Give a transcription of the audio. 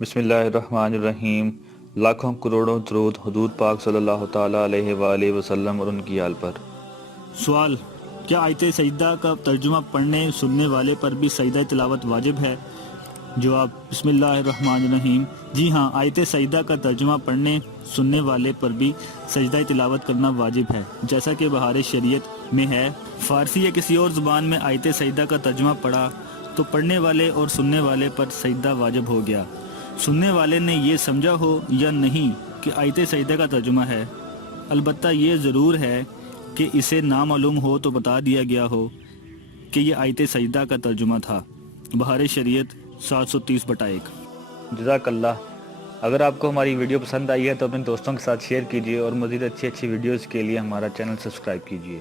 بسم اللہ الرحمن الرحیم۔ لاکھوں کروڑوں درود حضور پاک صلی اللہ تعالیٰ علیہ وآلہ وسلم اور ان کی آل پر۔ سوال: کیا آیت سجدہ کا ترجمہ پڑھنے سننے والے پر بھی سجدہ تلاوت واجب ہے؟ جواب: بسم اللہ الرحمن الرحیم۔ جی ہاں، آیت سجدہ کا ترجمہ پڑھنے سننے والے پر بھی سجدہ تلاوت کرنا واجب ہے، جیسا کہ بہار شریعت میں ہے۔ فارسی یا کسی اور زبان میں آیت سجدہ کا ترجمہ پڑھا تو پڑھنے والے اور سننے والے پر سجدہ واجب ہو گیا۔ سننے والے نے یہ سمجھا ہو یا نہیں کہ آیت سجدہ کا ترجمہ ہے، البتہ یہ ضرور ہے کہ اسے نامعلوم ہو تو بتا دیا گیا ہو کہ یہ آیت سجدہ کا ترجمہ تھا۔ بہار شریعت 730/1۔ جزاک اللہ۔ اگر آپ کو ہماری ویڈیو پسند آئی ہے تو اپنے دوستوں کے ساتھ شیئر کیجیے اور مزید اچھی ویڈیوز کے لیے ہمارا چینل سبسکرائب کیجیے۔